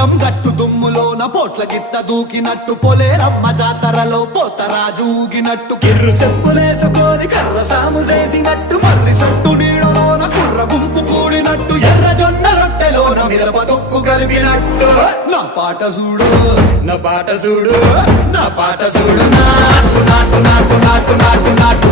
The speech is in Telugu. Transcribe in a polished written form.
పొలం గట్టు దుమ్ములోన పోట్ల గిత్త దూకినట్టు పొలేరమ్మ జాతరలో పోతరాజు ఊగినట్టు కిర్రు చెప్పులేసుకొని కర్ర సాము చేసినట్టు మర్రి సొట్టు నీడలోన కుర్ర గుంపు కూడినట్టు ఎర్ర జొన్న రొట్టెలోన మిరప తొక్కు కలిపినట్టు నా పాట చూడు నా పాట చూడు నా పాట చూడు నాటు నాటు నాటు నాటు నాటు నాటు